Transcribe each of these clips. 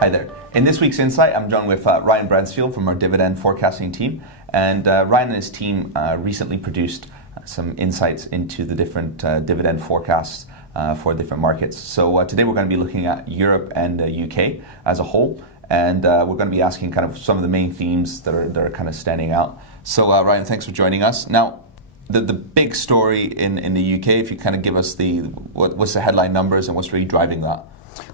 Hi there. In this week's Insight, I'm joined with Ryan Bransfield from our dividend forecasting team. And Ryan and his team recently produced some insights into the different dividend forecasts for different markets. So today we're going to be looking at Europe and the UK as a whole. And we're going to be asking kind of some of the main themes that are kind of standing out. So Ryan, thanks for joining us. Now, the big story in the UK, if you kind of give us what's the headline numbers and what's really driving that?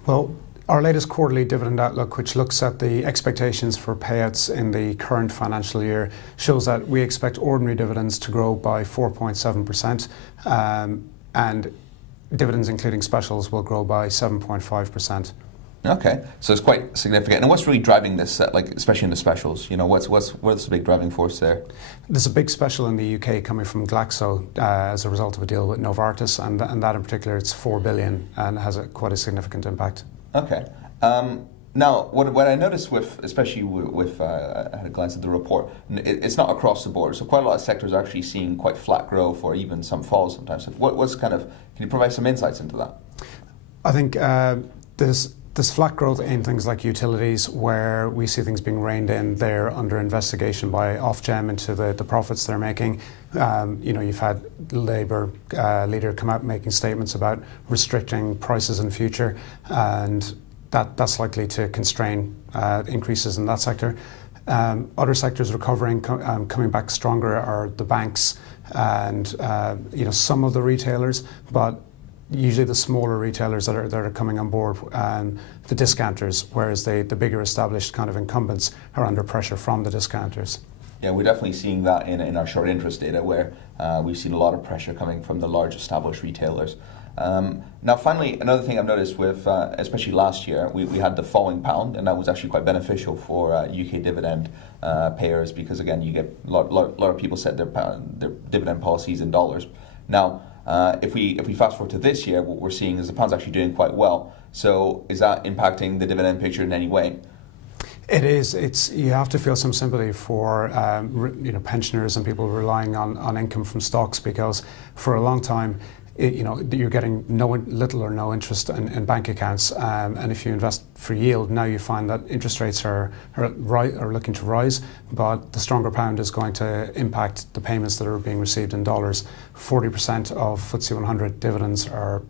Well, our latest quarterly dividend outlook, which looks at the expectations for payouts in the current financial year, shows that we expect ordinary dividends to grow by 4.7%, and dividends including specials will grow by 7.5%. Okay, so it's quite significant. And what's really driving this, especially in the specials? You know, what's the big driving force there? There's a big special in the UK coming from Glaxo as a result of a deal with Novartis, and that in particular, it's $4 billion and has quite a significant impact. Okay. Now, what I noticed especially with I had a glance at the report, it's not across the board. So quite a lot of sectors are actually seeing quite flat growth or even some falls sometimes. Can you provide some insights into that? I think there's flat growth in things like utilities, where we see things being reined in. They're under investigation by Ofgem into the profits they're making. You've had Labour leader come out making statements about restricting prices in future, and that's likely to constrain increases in that sector. Other sectors recovering, coming back stronger, are the banks and some of the retailers, but usually the smaller retailers that are coming on board, the discounters, whereas the bigger established kind of incumbents are under pressure from the discounters. Yeah, we're definitely seeing that in our short interest data, where we've seen a lot of pressure coming from the large established retailers. Now, finally, another thing I've noticed with, especially last year, we had the falling pound, and that was actually quite beneficial for UK dividend payers, because again, you get a lot of people set their dividend policies in dollars. Now, if we fast forward to this year, what we're seeing is the pound's actually doing quite well. So is that impacting the dividend picture in any way? It is. You have to feel some sympathy for pensioners and people relying on income from stocks, because for a long time, you're getting little or no interest in bank accounts, and if you invest for yield, now you find that interest rates are looking to rise, but the stronger pound is going to impact the payments that are being received in dollars. 40% of FTSE 100 dividends are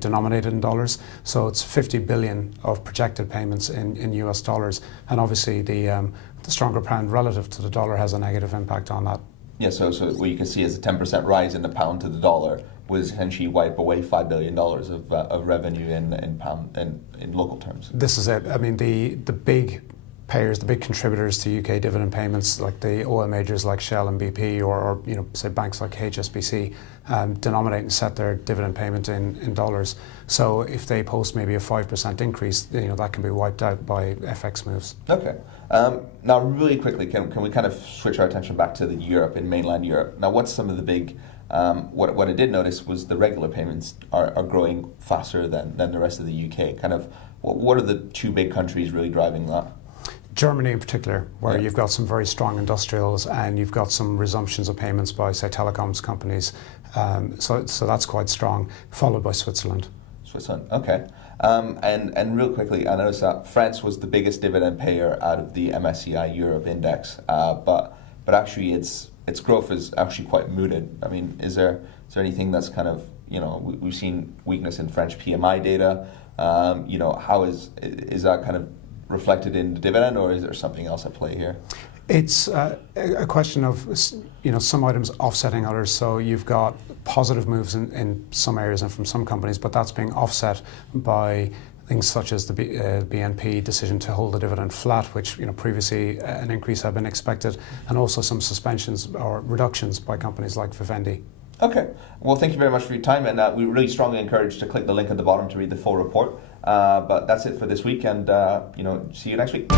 denominated in dollars, so it's 50 billion of projected payments in US dollars, and obviously the stronger pound relative to the dollar has a negative impact on that. Yeah, so what you can see is a 10% rise in the pound to the dollar would essentially wipe away $5 billion of revenue in pound in local terms. This is it. I mean, the big payers, the big contributors to UK dividend payments, like the oil majors like Shell and BP, or say banks like HSBC, denominate and set their dividend payment in dollars. So if they post maybe a 5% increase, that can be wiped out by FX moves. Okay. Now, really quickly, can we kind of switch our attention back to Europe, in mainland Europe? Now, what's some of the big what I did notice was the regular payments are growing faster than the rest of the UK. Kind of, what are the two big countries really driving that? Germany in particular, where you've got some very strong industrials, and you've got some resumptions of payments by, say, telecoms companies. So that's quite strong, followed by Switzerland. Switzerland, okay. And real quickly, I noticed that France was the biggest dividend payer out of the MSCI Europe index, but actually its growth is actually quite muted. I mean, is there anything that's kind of, we've seen weakness in French PMI data. How is that kind of reflected in the dividend, or is there something else at play here? It's a question of some items offsetting others. So you've got positive moves in some areas and from some companies, but that's being offset by things such as the BNP decision to hold the dividend flat, which previously an increase had been expected, and also some suspensions or reductions by companies like Vivendi. Okay. Well, thank you very much for your time, and we really strongly encourage to click the link at the bottom to read the full report. But that's it for this week, and see you next week.